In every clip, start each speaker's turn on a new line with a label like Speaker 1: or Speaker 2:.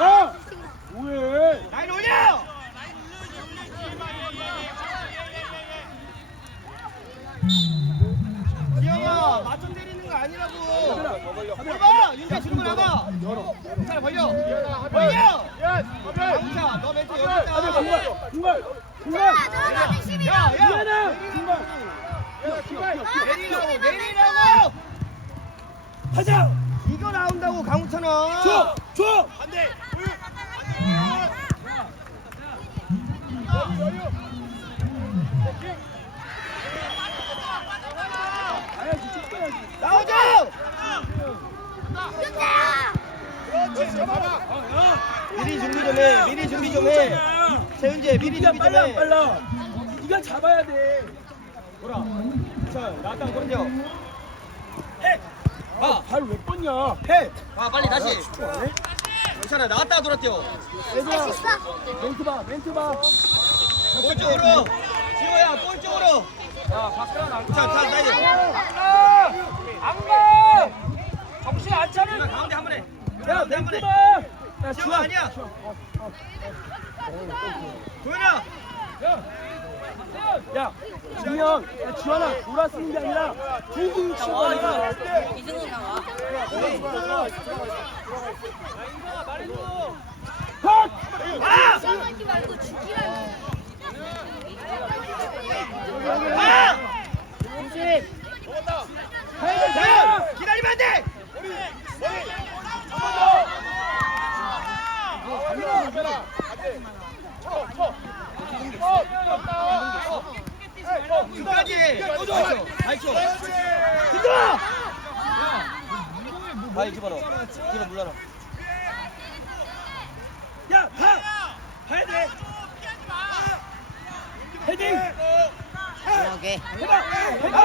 Speaker 1: 야! 뭐해?
Speaker 2: 라인 올려. 지영아, 맞춰 때리는 거 아니라고. 봐봐, 윤지 주는 거 나봐. 우찬아 벌려. 벌려. 강우찬, 너 멘트 여기 있다.
Speaker 1: 중간! 중간! 중간!
Speaker 2: 야, 야.
Speaker 1: 미안해! 중간!
Speaker 2: 내리라고, 내리라고.
Speaker 1: 하자!
Speaker 2: 이거 나온다고 강우찬아.
Speaker 1: 줘! 줘! 찍어야지.
Speaker 2: 나오죠.
Speaker 1: 아,
Speaker 2: 미리 준비 좀 해. 미리 준비 좀 해. 세윤재 미리 준비 좀
Speaker 1: 빨라. 빨라? 네가 잡아야 돼.
Speaker 2: 보라. 자, 나왔다 그런죠. 해. 봐.
Speaker 1: 발왜 뻗냐?
Speaker 2: 해. 봐, 빨리 다시. 괜찮아. 나왔다 돌았대요.
Speaker 1: 얘들아, 멘트 봐, 멘트 봐.
Speaker 2: 볼 쪽으로. 지호야, 볼 쪽으로.
Speaker 1: 야, 박사람 안
Speaker 2: 자, 자, 나 이제.
Speaker 1: 안 가! 안 가! 정신 안 차려!
Speaker 2: 자, 가운데 한 번에.
Speaker 1: 야,
Speaker 2: 가운데 한
Speaker 1: 멘트. 봐! 야,
Speaker 2: 지호. 아니야. 도현아.
Speaker 1: 야, 야, 준영, 야, 주환아, 돌아 쓰는 게 아니라 두분 치고 가니까.
Speaker 3: 이승훈 나와.
Speaker 1: 컷!
Speaker 2: 아!
Speaker 3: 말고 죽이라고.
Speaker 2: 아!
Speaker 1: 가야 돼,
Speaker 2: 자, 기다리면 안 돼. 아이쇼. 아이쇼. 힘들어. 아, 이기 바로. 뒤로 물러나.
Speaker 1: 야, 가! 가야 돼! 헤딩!
Speaker 3: 오케이.
Speaker 1: 해봐! 해봐!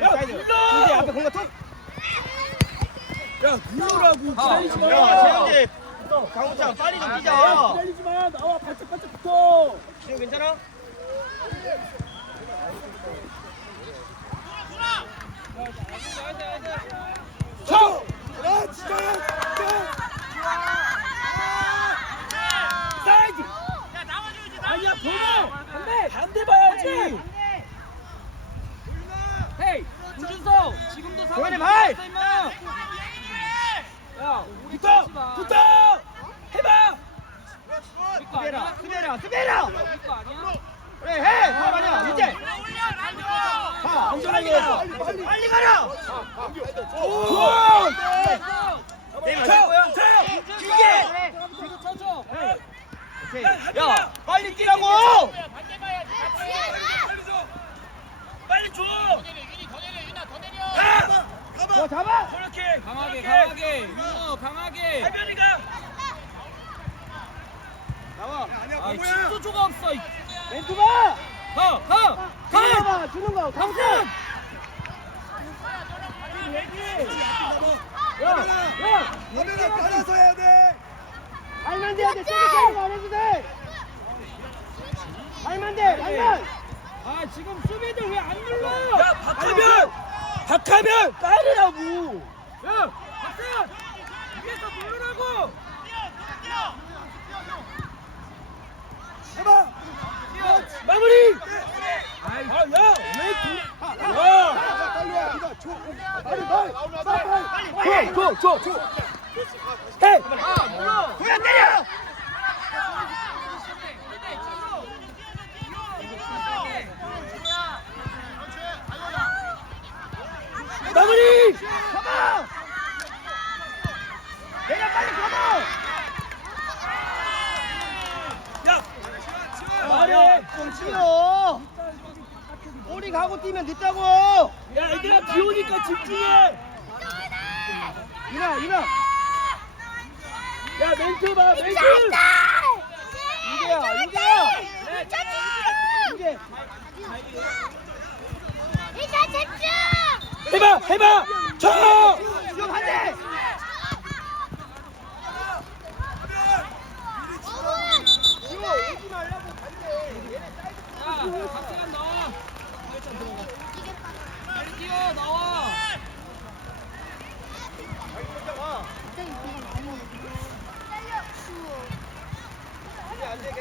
Speaker 2: 야.
Speaker 1: 불러!
Speaker 2: 이제 앞에 공간 툭.
Speaker 1: 야, 굴러라고 기다리지 마!
Speaker 2: 야, 재현재. 강호찬 빨리 좀
Speaker 1: 야,
Speaker 2: 뛰자.
Speaker 1: 기다리지 마! 나와, 발짝 붙어!
Speaker 2: 지금 괜찮아?
Speaker 1: 쳐! 사이드! 아니야, 보내! 반대! 반대 봐야지! 헤이! 김준성! 지금도
Speaker 2: 도현이 발!
Speaker 1: 야, 붙어! 붙어! 해봐!
Speaker 2: 수비해라, 수비해라, 수비해라! 그래, 해! 가, 아니야, 이제! 가, 안전하게 해서! 빨리 가라!
Speaker 1: 좋아!
Speaker 2: 게임 안될 거야? 이게! 오케이. 야, 빨리 뛰라고!
Speaker 1: 빨리 줘!
Speaker 2: 너 잡아!
Speaker 1: 그렇게!
Speaker 4: 강하게 강하게 윤호 강하게
Speaker 1: 할변이가!
Speaker 2: 나와!
Speaker 4: 아 신조조가 없어 이-
Speaker 2: 봐!
Speaker 4: 가! 가! 가!
Speaker 2: 가! 주는 거, 강승! 야, 야!
Speaker 1: 너네가 따라서 해야 돼!
Speaker 2: 발만 돼야 돼, 세게 안 해도 돼! 발만 돼, 발만!
Speaker 4: 아 지금 수비들 왜 안 눌러?
Speaker 1: 야, 박하면! 박하면! 따르라고!
Speaker 4: 야 박세현 위에서 누르라고
Speaker 1: 해봐! 마무리! 아, 야! 왜 그... 야! 빨리 줘! 줘! 줘! 줘! 해!
Speaker 2: 도현 때려!
Speaker 1: 마무리!
Speaker 2: 가봐! 내려 빨리 가봐!
Speaker 1: 야!
Speaker 2: 말해! 좀 치워! 꼬리 뛰면 늦다고!
Speaker 1: 야,
Speaker 3: 멘트 봐 멘트!
Speaker 2: 윤재야 윤재야. 윤재
Speaker 3: 해봐 해봐! 쳐!
Speaker 2: 지금 한대 지금 오지 말라고. 반대 얘네 사이드
Speaker 1: 야 박세현 나와 뛰어 나와
Speaker 2: 와 이제 안돼 괜찮아? 지호가 얘네 잡아서 반대쪽으로 뛰어서 간다고 지호야 지호야 오지마 사이드로 가자 결국에 지호야 안전해 사람다 나와
Speaker 1: 야 아니야 괜찮아 빨리 괜찮아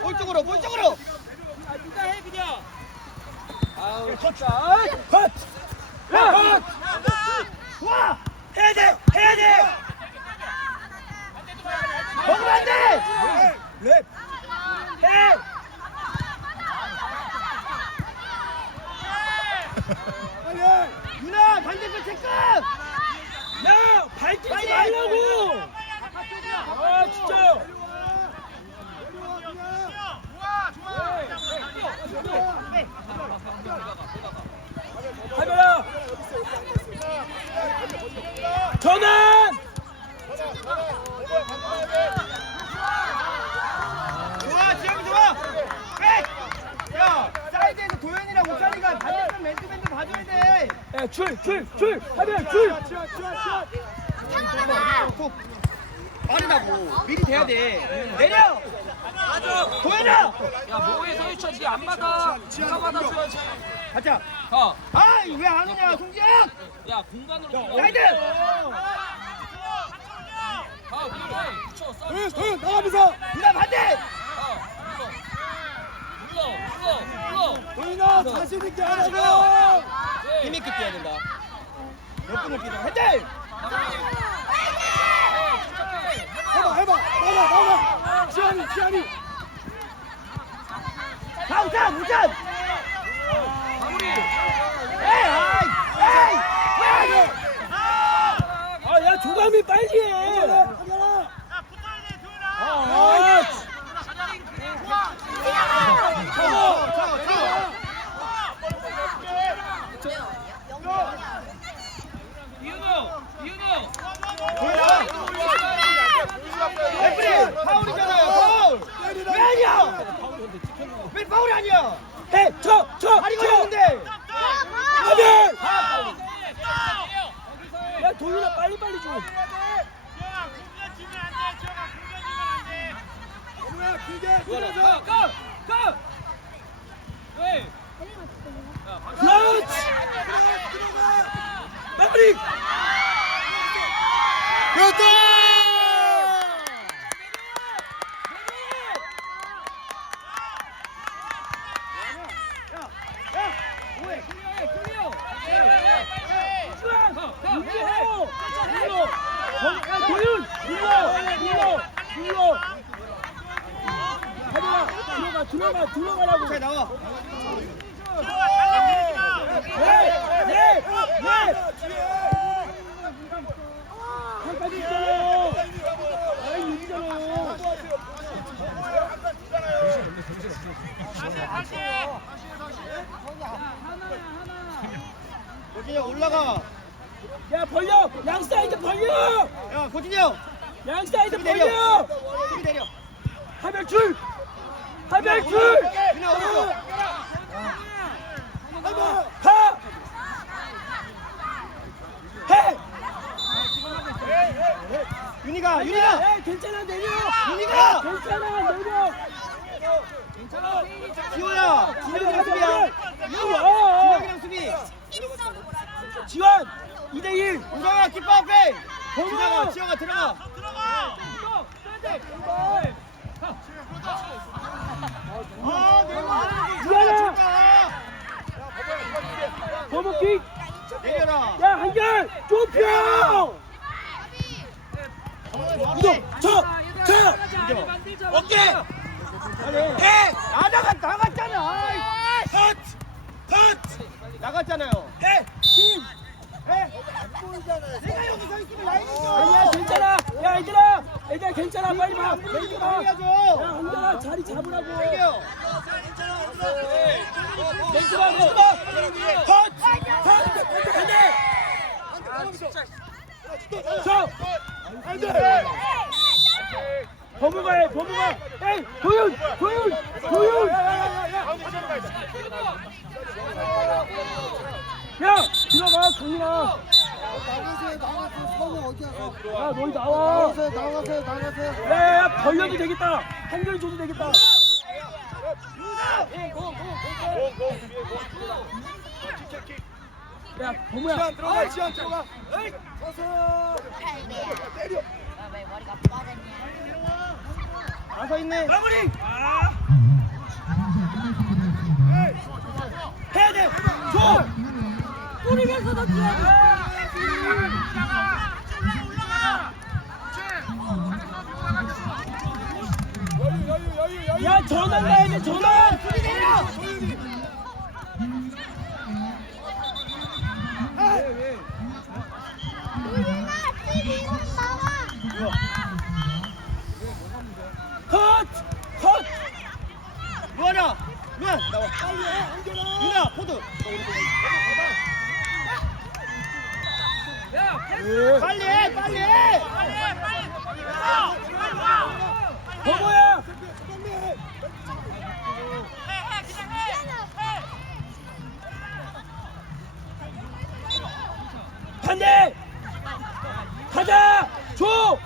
Speaker 2: 볼 쪽으로 볼 쪽으로
Speaker 1: 아 누가 해 그냥
Speaker 2: 아우 쳤다
Speaker 3: 컷! 야! 컷!
Speaker 2: 좋아
Speaker 1: 해야 돼 해야 돼
Speaker 2: 먹으면 안돼
Speaker 1: 해!
Speaker 2: 유나 반대편 체크
Speaker 1: 야 밝히지 말라고 아 진짜 하면아 전환
Speaker 2: 좋아 지영이 좋아 백! 야 사이드에서 도현이랑 우찬이가 반대편 맨투맨도 봐줘야 돼
Speaker 3: 야줄줄줄 하면 줄
Speaker 2: 톡. 빠르다고 미리 돼야 돼 내려 도현아!
Speaker 1: 야 뭐해 서유천 니안 받아 지가 받아줘야지.
Speaker 2: 가자.
Speaker 1: 가야
Speaker 2: 아왜 안 오냐 송지영?
Speaker 1: 공간으로 들어가.
Speaker 2: 사이드!
Speaker 1: 가 위로 붙여 써.
Speaker 3: 도현 도현 나가면서.
Speaker 2: 유나 반대!
Speaker 1: 눌러 눌러 눌러
Speaker 3: 도현아 자신 있게 하라고.
Speaker 2: 힘 있게 뛰어야 된다. 몇 분을 뛰는 헤드
Speaker 3: 해봐 해봐 나가 나가 지한이 지한이
Speaker 2: 가 우찬 우찬
Speaker 1: 마무리
Speaker 2: 에이 아이 에이 에이.
Speaker 3: 아야 조감이 빨리 해.
Speaker 2: 하면아 아 나갔잖아요.
Speaker 4: 해.
Speaker 2: 해. 내가 여기 서 있으면 라인이죠.
Speaker 1: 아니야 괜찮아. 야 얘들아. 얘들아 괜찮아 빨리 봐. 괜찮아. 야. 한결아 자리 잡으라고. 괜찮아 괜찮아. 터치. 터치. 안돼. 쳐. 안돼. 범우가 해 범우가. 에이 도윤 도윤 도윤. 야 들어가 강민아.
Speaker 5: 나가세요, 나가세요. 서우 어디야?
Speaker 1: 야 너희 나와.
Speaker 5: 나가세요, 나가세요, 나가세요.
Speaker 1: 야 벌려도 되겠다. 한결 줘도 되겠다. 야 범우야.
Speaker 2: 들어가. 지원 들어가.
Speaker 3: 왜 머리가 빠졌냐?
Speaker 2: 가서 있네.
Speaker 1: 마무리. 해야 돼. 줘. 뿌리면서 던져. 야 전환 가야 돼 전환. 컷. 컷.
Speaker 2: 뭐하냐? 미안. 나와. 유나 포드. 빨리 해. 빨리 해.
Speaker 1: 범우야. 반대. 가자. 줘.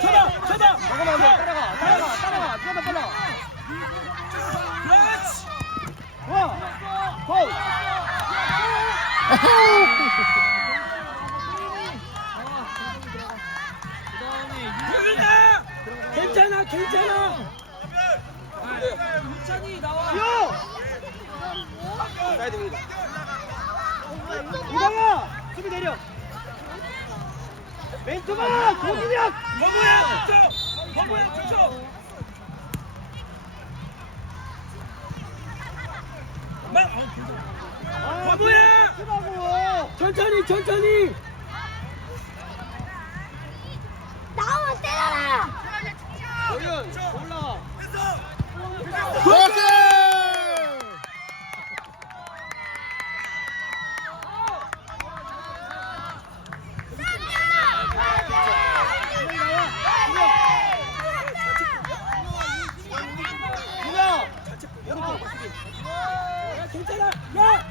Speaker 1: 쳐봐. 쳐봐.
Speaker 2: 잠깐만 안 돼. 따라가. 따라가. 따라가. 잠깐만 따라가.
Speaker 1: 그렇지.
Speaker 2: 와. 고.
Speaker 1: 유나. 괜찮아. 괜찮아.
Speaker 2: 뛰어. 사이드입니다. 이방아. 수비 내려. 멘트가 고진혁.
Speaker 1: 범우야. 쳐. 범우야. 쳐. 막.
Speaker 2: 아! 크다고.
Speaker 1: 천천히 천천히.
Speaker 3: 나와 때려라!
Speaker 2: 올라와.
Speaker 5: 그렇
Speaker 1: 야 괜찮아. 야.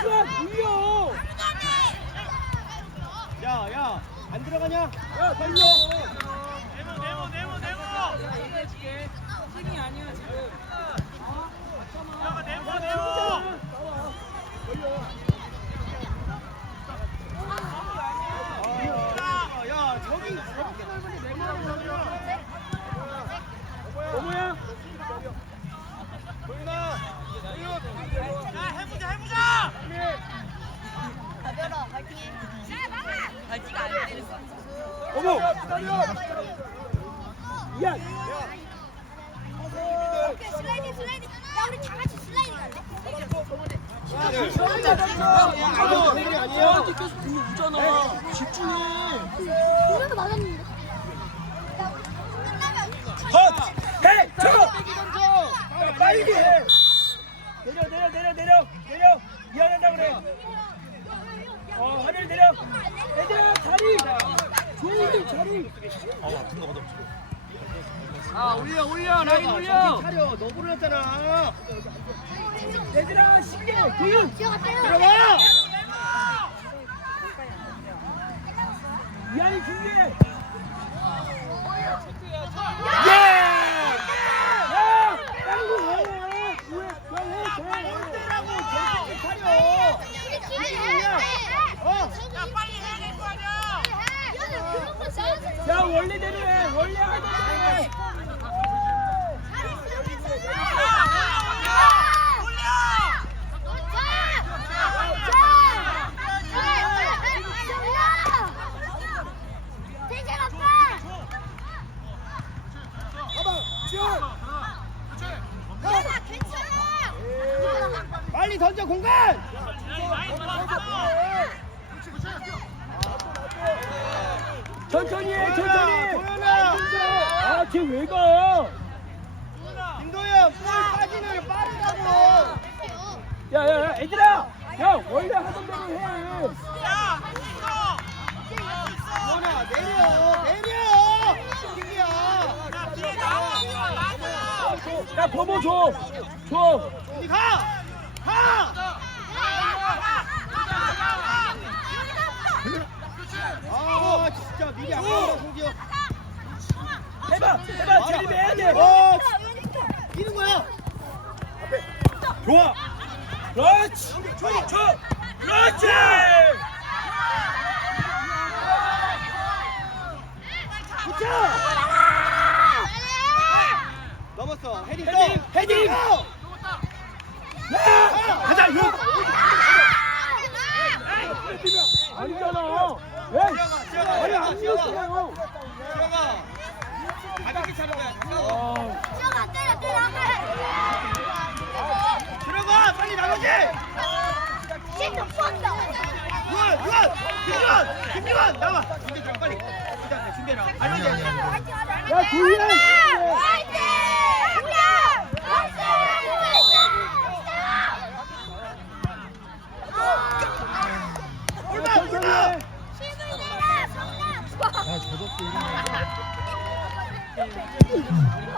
Speaker 1: 이거야 돌려.
Speaker 2: 야, 야. 안 들어가냐?
Speaker 1: 야 돌려.
Speaker 2: 아, 야, 저기 저렇게 넓은데 내가
Speaker 1: 범우야.
Speaker 2: 도윤아.
Speaker 3: 가벼라, 파이팅! 발찌가 안 같아.
Speaker 1: 어머. 야.
Speaker 3: 오케이, 슬라이딩, 슬라이딩. 야, 우리 다 같이 슬라이딩 할래?
Speaker 2: 아니야.
Speaker 1: 계속 공이 우잖아. 집중해.
Speaker 3: 우리도 맞았는데.
Speaker 1: 컷. 해. 쳐. 빨리 해. 내려 내려 내려 내려 내려. 미안하다 그래. 어 내려. 얘들아 자리. 조용히 자리.
Speaker 2: 아, 올려, 올려. 라인 올려. 차려. 너 불렀잖아.
Speaker 1: 얘들아 신경. 도윤.
Speaker 2: 들어가.
Speaker 1: 미안이 준비해.
Speaker 2: 예!
Speaker 1: 야. 땅도 해. 왜? 왜 해? 해.
Speaker 2: 때라고 정신 차려. 어.
Speaker 1: 야 원래대로 해. 원래 하던 대로 해. 천천히 해 천천히
Speaker 2: 도현아
Speaker 1: 아쟤 왜 가?
Speaker 2: 김도현 볼 빠지는 게 빠르다고
Speaker 1: 야야야 애들아 야 원래 하던 대로 해
Speaker 2: 도현아 내려 내려 김이야
Speaker 1: 야 버버 줘 줘.
Speaker 2: 우리 가! 가! 아 진짜 미리 아까워 송지혁
Speaker 1: 해봐 해봐 드립해야 돼
Speaker 2: 어 뛰는 거야
Speaker 1: 좋아 그렇지 줘 그렇지
Speaker 2: 붙여 넘었어 헤딩 또
Speaker 1: 헤딩! 야 가자 육 아니잖아 에이 아니 안 이겼어요
Speaker 2: 지영아 가볍게 차는 거야 가까워
Speaker 1: 아
Speaker 2: 들어가 빨리 나가지 유한 유한 김유한 김유한 나와 준비 좀 빨리 준비해라 아니 아니 아니
Speaker 1: 야, 도희야!
Speaker 2: 올라
Speaker 1: 천천히
Speaker 2: 올라
Speaker 1: 해
Speaker 2: 불봐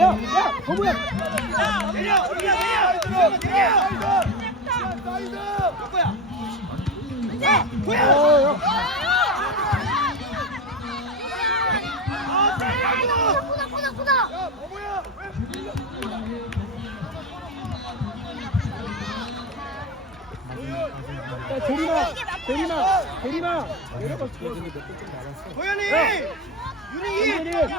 Speaker 2: 야야
Speaker 1: 버부야
Speaker 2: 내려 우리야 내려 들어 내려 사이드 누구야 야야 뭐야
Speaker 1: 야 대리마 대리마 대리마 내려가
Speaker 2: 도현이
Speaker 1: 야.
Speaker 2: 윤희
Speaker 1: 윤희.
Speaker 2: 윤희상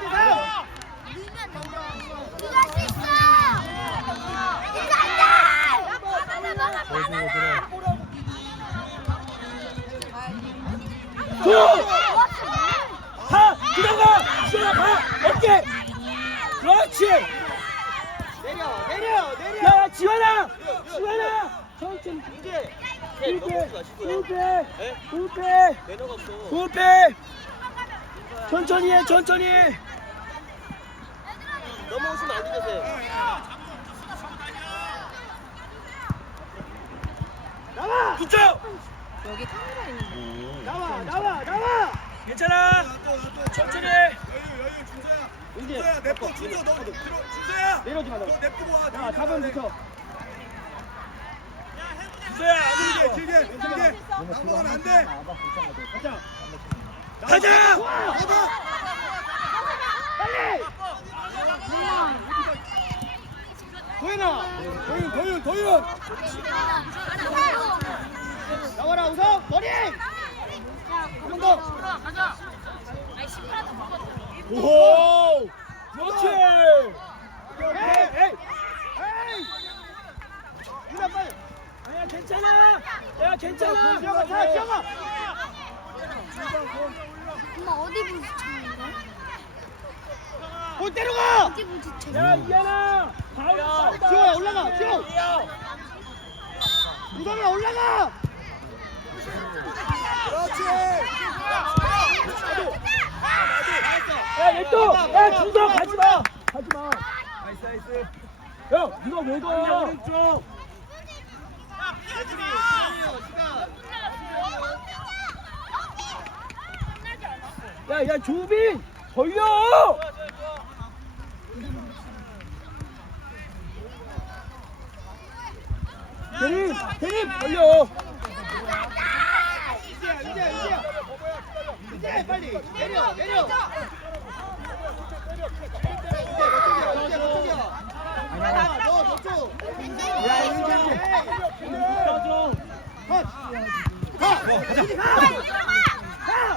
Speaker 1: 천천히 이렇게 천천히 해
Speaker 2: 넘어오시면 안 되세요. 나와
Speaker 1: 붙여
Speaker 3: 여기 카메라 있는데.
Speaker 2: 나와 나와 나와!
Speaker 1: 괜찮아! 천천히 해!
Speaker 2: 이제
Speaker 5: 냅둬 준서 너 들어 준서야!
Speaker 2: 내려오지 마
Speaker 5: 너
Speaker 2: 너.
Speaker 5: 냅두고
Speaker 2: 와야 잡으면 붙어.
Speaker 1: 주서야 안
Speaker 5: 길게
Speaker 1: 움직여
Speaker 5: 길게. 길게 넘어가면 안 돼.
Speaker 2: 가자!
Speaker 1: 가자!
Speaker 2: 빨리 도현아!
Speaker 1: 도윤 도윤 도윤
Speaker 2: 나와라 우성 머리! 한번
Speaker 1: 더오 그렇지!
Speaker 2: 에이 에이! 에이! 유나 빨리!
Speaker 1: 아니야 괜찮아. 야 괜찮아.
Speaker 2: 지영아 자 지영아
Speaker 6: 엄마 어디 부딪혔는데?
Speaker 2: 볼 때려가!
Speaker 6: 어디 부딪혔어?
Speaker 1: 야 이현아
Speaker 2: 지영아 올라가 지영 우성아 올라가.
Speaker 5: 그렇지.
Speaker 1: 야 냅둬 야 준서 가지마. 가지마.
Speaker 5: 나이스 나이스.
Speaker 1: 야 누가 왜가? 오른쪽. 야야 조빈 걸려 대림 대림 걸려
Speaker 2: 이제야 이제야 이제야 이제 빨리 내려 내려!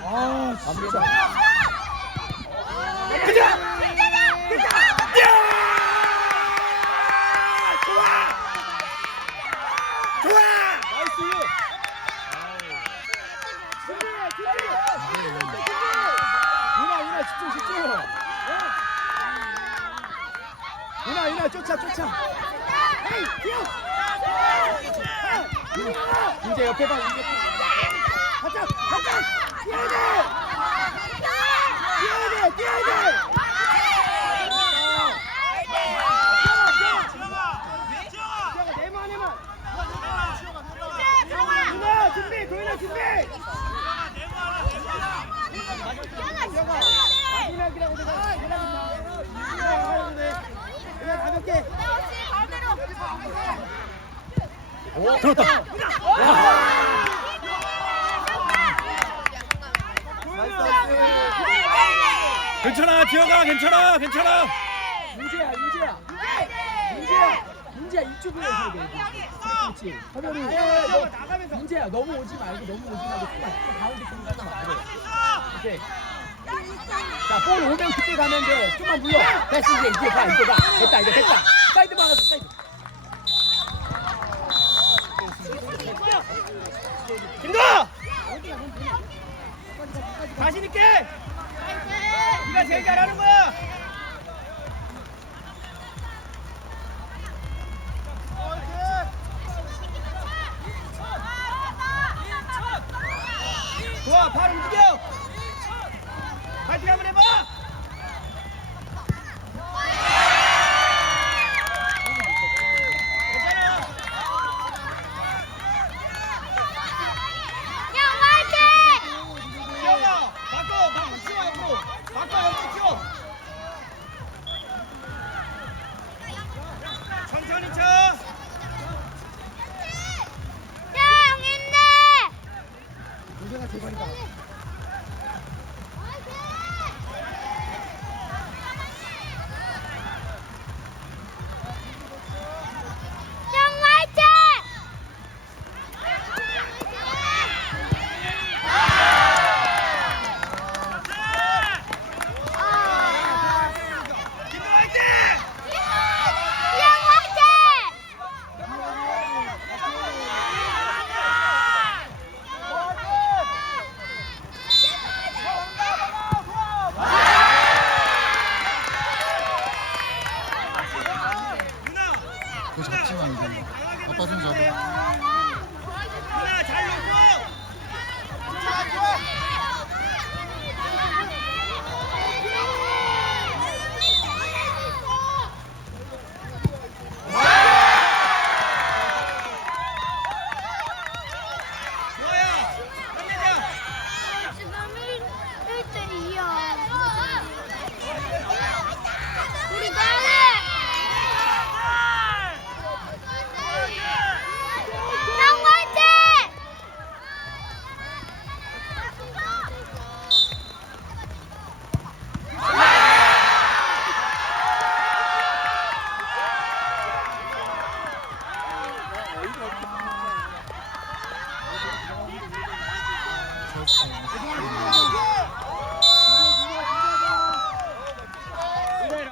Speaker 2: 아
Speaker 1: 진짜
Speaker 2: 가자!
Speaker 1: 좋아 나이스
Speaker 2: 쫓아 쫓아 쫓아 헤이 뛰어 이제 옆에 봐 이제 가자 가자 뛰어야 돼 뛰어야 돼 뛰어야 돼 뛰어가 내만 내만 도현아 준비 도현아 준비 마지막이라고 내가 생각했는데 그냥 가볍게 오 들었다.
Speaker 1: 괜찮아 지영아 괜찮아 괜찮아.
Speaker 2: 윤재야 윤재야. 윤재야 윤재야 이쪽으로 해줘야 돼. 그렇지. 화면이. 너 윤재야 너무 오지 말고 너무 오지 말고 조금 가운데 좀 가자 오케이. 자 볼 오면 그때 가면 돼. 좀만 물러. 됐어 이제 이제 가 이제 가. 됐다 이제 됐다 사이드 막아서 사이드
Speaker 7: 김도 자신 있게 네가 제일 잘하는 거야